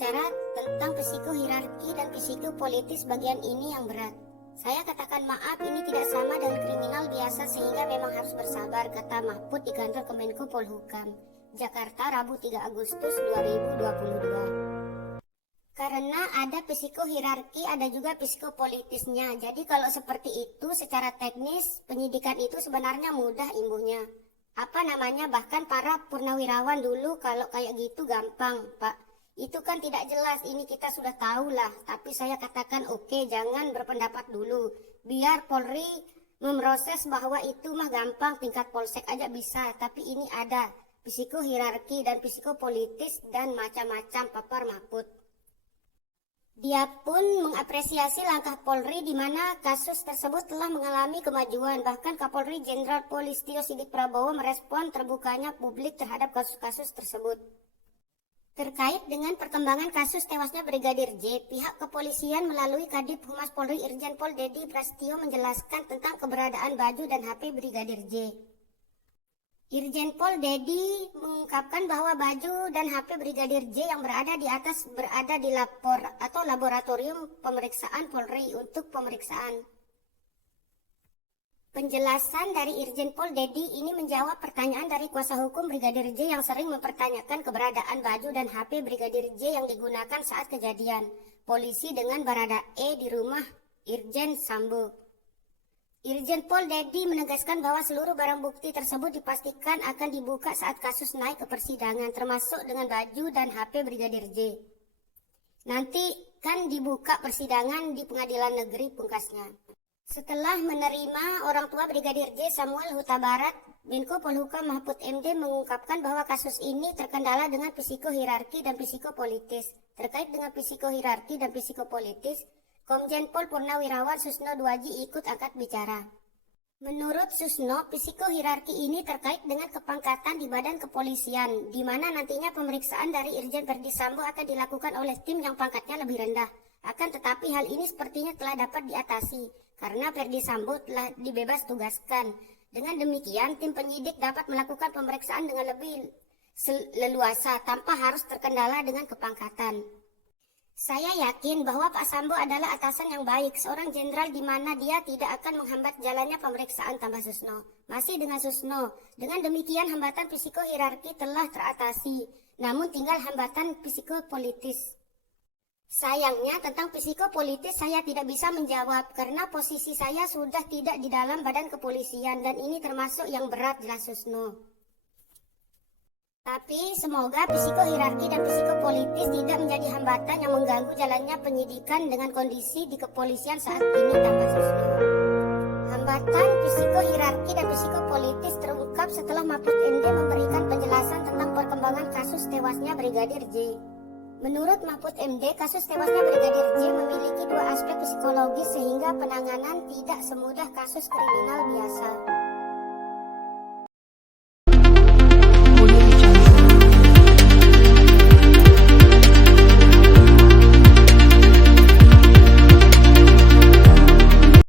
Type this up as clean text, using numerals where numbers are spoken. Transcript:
bicara tentang psikohierarki dan psikopolitis bagian ini yang berat. Saya katakan maaf, ini tidak sama dengan kriminal biasa sehingga memang harus bersabar, kata Mahfud di kantor Kemenko Polhukam, Jakarta, Rabu 3 Agustus 2022. Karena ada psikohierarki, ada juga psikopolitisnya. Jadi kalau seperti itu secara teknis penyidikan itu sebenarnya mudah imbuhnya. Apa namanya, bahkan para purnawirawan dulu kalau kayak gitu gampang, Pak. Itu kan tidak jelas, ini kita sudah tahu lah. Tapi saya katakan oke, jangan berpendapat dulu. Biar Polri memproses bahwa itu mah gampang, tingkat polsek aja bisa. Tapi ini ada psikohierarki dan psikopolitis dan macam-macam, papar Mahfud. Dia pun mengapresiasi langkah Polri di mana kasus tersebut telah mengalami kemajuan. Bahkan Kapolri Jenderal Polistio Sigit Prabowo merespon terbukanya publik terhadap kasus-kasus tersebut. Terkait dengan perkembangan kasus tewasnya Brigadir J, pihak kepolisian melalui Kadif Humas Polri Irjen Pol Dedi Prasetyo menjelaskan tentang keberadaan baju dan HP Brigadir J. Irjen Pol Dedi mengungkapkan bahwa baju dan HP Brigadir J yang berada di atas berada di lapor atau laboratorium pemeriksaan Polri untuk pemeriksaan. Penjelasan dari Irjen Pol Dedi ini menjawab pertanyaan dari kuasa hukum Brigadir J yang sering mempertanyakan keberadaan baju dan HP Brigadir J yang digunakan saat kejadian polisi dengan Baradae di rumah Irjen Sambo. Irjen Pol Dedi menegaskan bahwa seluruh barang bukti tersebut dipastikan akan dibuka saat kasus naik ke persidangan, termasuk dengan baju dan HP Brigadir J. Nanti kan dibuka persidangan di pengadilan negeri, pungkasnya. Setelah menerima orang tua Brigadir J, Samuel Huta Barat, Menko Polhukam Mahfud MD mengungkapkan bahwa kasus ini terkendala dengan psikohierarki dan psikopolitis. Terkait dengan psikohierarki dan psikopolitis, Komjen Pol Purnawirawan Susno Duaji ikut angkat bicara. Menurut Susno, psikohierarki ini terkait dengan kepangkatan di badan kepolisian, di mana nantinya pemeriksaan dari Irjen Verdi Sambo akan dilakukan oleh tim yang pangkatnya lebih rendah. Akan tetapi hal ini sepertinya telah dapat diatasi, karena Verdi Sambo telah dibebas tugaskan. Dengan demikian, tim penyidik dapat melakukan pemeriksaan dengan lebih leluasa tanpa harus terkendala dengan kepangkatan. Saya yakin bahwa Pak Sambo adalah atasan yang baik, seorang jenderal di mana dia tidak akan menghambat jalannya pemeriksaan, tambah Susno. Masih dengan Susno, dengan demikian hambatan psikohierarki telah teratasi, namun tinggal hambatan psikopolitis. Sayangnya tentang psikopolitis saya tidak bisa menjawab karena posisi saya sudah tidak di dalam badan kepolisian dan ini termasuk yang berat, jelas Susno. Tapi semoga psikohierarki dan psikopolitis tidak menjadi hambatan yang mengganggu jalannya penyidikan dengan kondisi di kepolisian saat ini, tambah Susno. Hambatan psikohierarki dan psikopolitis terungkap setelah Mahfud MD memberikan penjelasan tentang perkembangan kasus tewasnya Brigadir J. Menurut Mahfud MD, kasus tewasnya Brigadir J memiliki dua aspek psikologis sehingga penanganan tidak semudah kasus kriminal biasa.